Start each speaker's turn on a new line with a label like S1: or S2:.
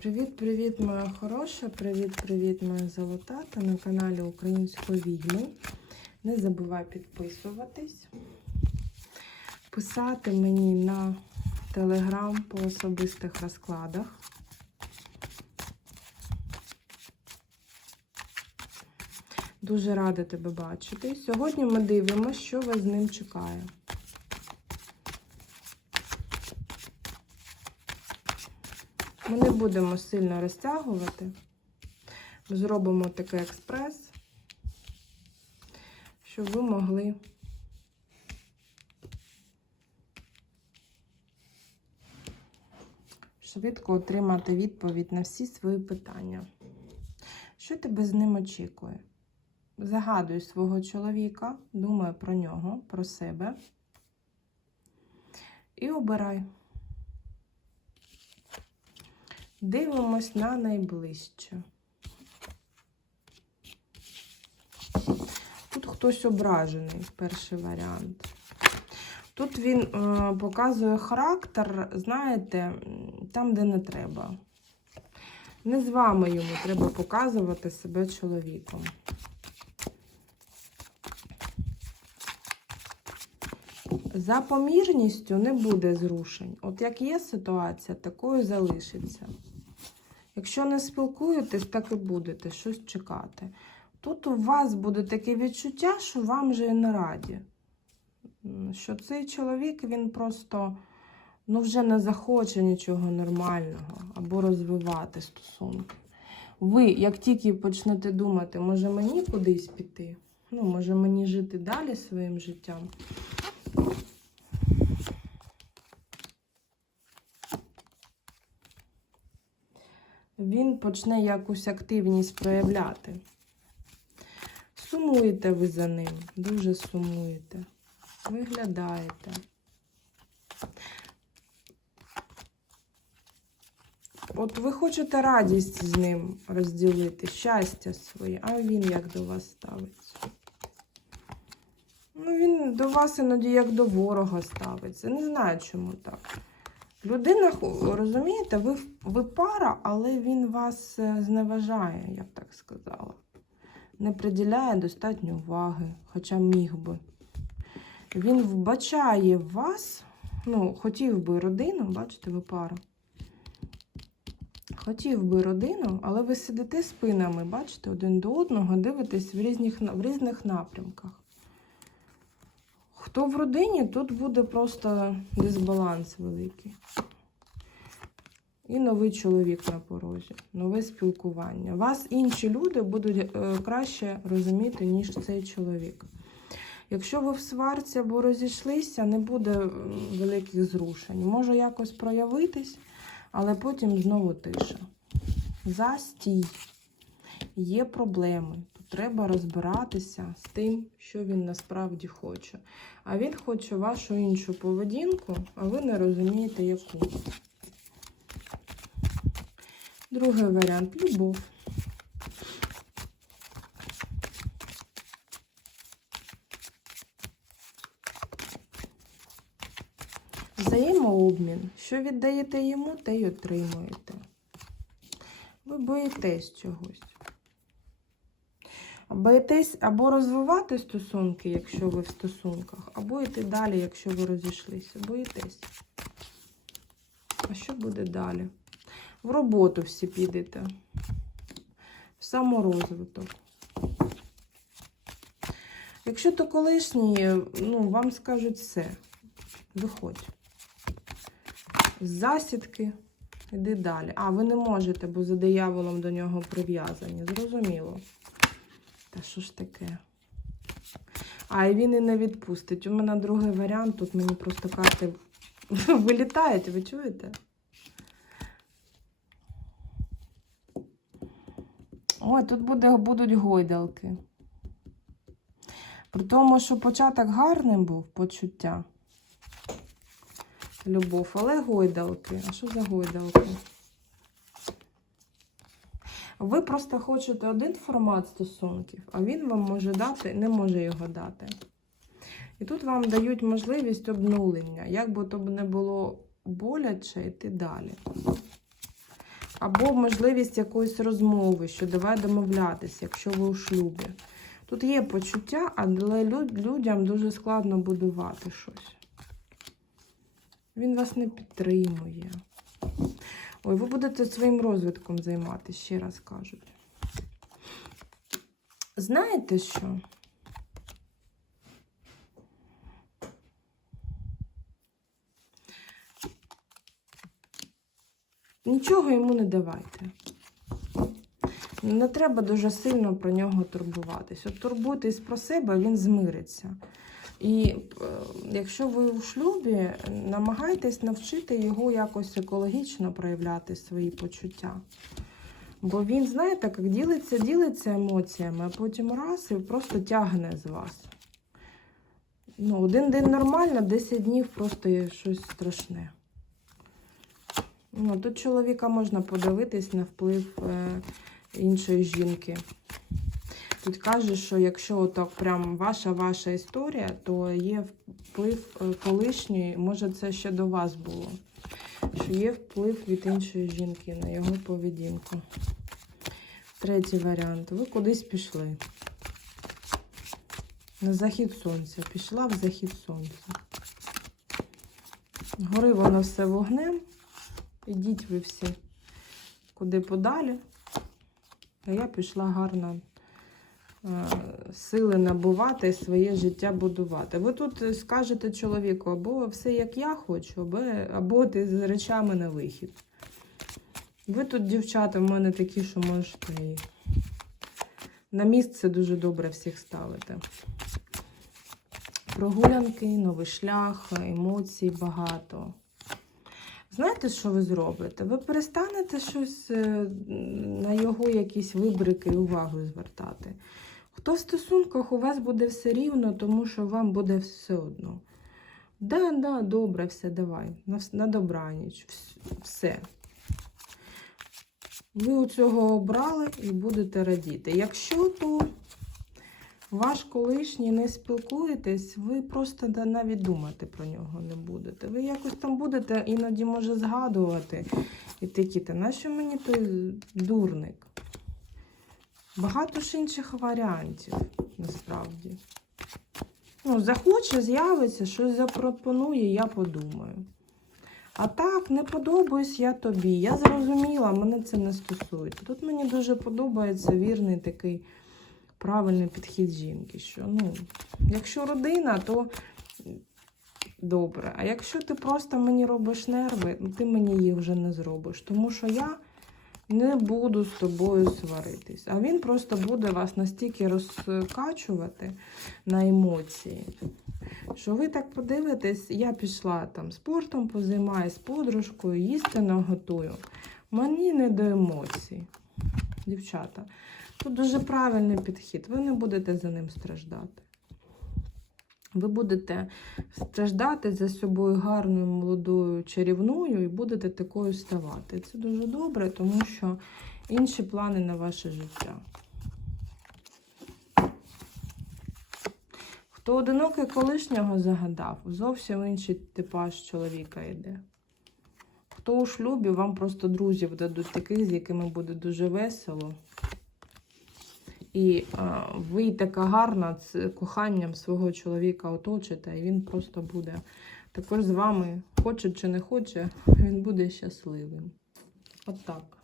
S1: Привіт-привіт, моя хороша! Привіт-привіт, моя золота! Та на каналі Української відьми. Не забувай підписуватись, писати мені на телеграм по особистих розкладах. Дуже рада тебе бачити. Сьогодні ми дивимося, що вас з ним чекає. Ми не будемо сильно розтягувати. Зробимо такий експрес, щоб ви могли швидко отримати відповідь на всі свої питання. Що тебе з ним очікує? Загадуй свого чоловіка, думай про нього, про себе і обирай. Дивимось на найближче. Тут хтось ображений, перший варіант. Тут він е, показує характер, знаєте, там, де не треба. Не з вами йому треба показувати себе чоловіком. За помірністю не буде зрушень. От як є ситуація, такою залишиться. Якщо не спілкуєтесь, так і будете щось чекати. Тут у вас буде таке відчуття, що вам вже і не раді. Що цей чоловік він просто ну, вже не захоче нічого нормального або розвивати стосунки. Ви, як тільки почнете думати, може мені кудись піти, ну, може мені жити далі своїм життям. Він почне якусь активність проявляти. Сумуєте ви за ним, дуже сумуєте, виглядаєте. От ви хочете радість з ним розділити, щастя своє, а він як до вас ставиться? Ну, він до вас іноді як до ворога ставиться. Не знаю, чому так. Людина, розумієте, ви, ви пара, але він вас е, зневажає, я б так сказала. Не приділяє достатньо уваги, хоча міг би. Він вбачає вас, ну, хотів би родину, бачите, ви пара. Хотів би родину, але ви сидите спинами, бачите, один до одного, дивитесь в різних, в різних напрямках. Хто в родині, тут буде просто дисбаланс великий. І новий чоловік на порозі, нове спілкування. Вас інші люди будуть е, краще розуміти, ніж цей чоловік. Якщо ви в сварці або розійшлися, не буде великих зрушень. Може якось проявитись, але потім знову тиша. Застій. Є проблеми. Треба розбиратися з тим, що він насправді хоче. А він хоче вашу іншу поведінку, а ви не розумієте, яку. Другий варіант любов. Взаємообмін. Що віддаєте йому, те й отримуєте. Ви боїтесь чогось. Боїтесь або розвивати стосунки, якщо ви в стосунках, або йти далі, якщо ви розійшлися. Боїтесь. А що буде далі? В роботу всі підете. В саморозвиток. Якщо то колишній, ну, вам скажуть все. Виходь. Засідки, іди далі. А, ви не можете, бо за дияволом до нього прив'язані. Зрозуміло. Та що ж таке? А, і він і не відпустить. У мене другий варіант, тут мені просто карти вилітають, ви чуєте? Ой, тут буде, будуть гойдалки. При тому, що початок гарним був, почуття. Любов, але гойдалки. А що за гойдалки? Ви просто хочете один формат стосунків, а він вам може дати, не може його дати. І тут вам дають можливість обнулення. Як би то не було боляче, йти далі. або можливість якоїсь розмови, що давай домовлятися, якщо ви у шлюбі. Тут є почуття, але людям дуже складно будувати щось. Він вас не підтримує. Ой, ви будете своїм розвитком займатися, ще раз кажуть. Знаєте що? Нічого йому не давайте. Не треба дуже сильно про нього турбуватись. От турбуйтесь про себе, він змириться. І е, якщо ви у шлюбі, намагайтесь навчити його якось екологічно проявляти свої почуття. Бо він, знаєте, як ділиться, ділиться емоціями, а потім раз і просто тягне з вас. Ну, один день нормально, 10 днів просто є щось страшне. Ну, тут чоловіка можна подивитись на вплив е, іншої жінки. Тут каже, що якщо отак прям ваша ваша історія, то є вплив е, колишньої, може це ще до вас було. Що є вплив від іншої жінки на його поведінку. Третій варіант. Ви кудись пішли. На захід сонця. Пішла в захід сонця. Гори воно все вогнем. Ідіть ви всі куди подалі. А я пішла гарно сили набувати, своє життя будувати. Ви тут скажете чоловіку, або все як я хочу, або, або ти з речами на вихід. Ви тут, дівчата, в мене такі, що можете і на місце дуже добре всіх ставити. Прогулянки, новий шлях, емоцій багато. Знаєте, що ви зробите? Ви перестанете щось е, на його якісь вибрики і увагу звертати. Хто в стосунках у вас буде все рівно, тому що вам буде все одно. Да, да, добре, все, давай. На, на добраніч. Все. Ви у цього обрали і будете радіти. Якщо то ваш колишній не спілкуєтесь, ви просто навіть думати про нього не будете. Ви якось там будете іноді може згадувати і такі, та нащо мені той дурник? Багато ж інших варіантів, насправді. Ну, захоче, з'явиться, щось запропонує, я подумаю. А так, не подобаюсь я тобі. Я зрозуміла, мене це не стосується. Тут мені дуже подобається вірний такий правильний підхід жінки. Що, ну, якщо родина, то добре. А якщо ти просто мені робиш нерви, ну, ти мені їх вже не зробиш. Тому що я не буду з тобою сваритись. А він просто буде вас настільки розкачувати на емоції. Що ви так подивитесь, я пішла там спортом, позаймаюсь подружкою, їсти наготую. Мені не до емоцій. Дівчата, тут дуже правильний підхід. Ви не будете за ним страждати. Ви будете страждати за собою гарною, молодою, чарівною і будете такою ставати. Це дуже добре, тому що інші плани на ваше життя. Хто одинокий колишнього загадав, зовсім інший типаж чоловіка йде. Хто у шлюбі, вам просто друзів дадуть таких, з якими буде дуже весело. І а, ви така гарна з коханням свого чоловіка оточите, і він просто буде також з вами, хоче чи не хоче, він буде щасливим. От так.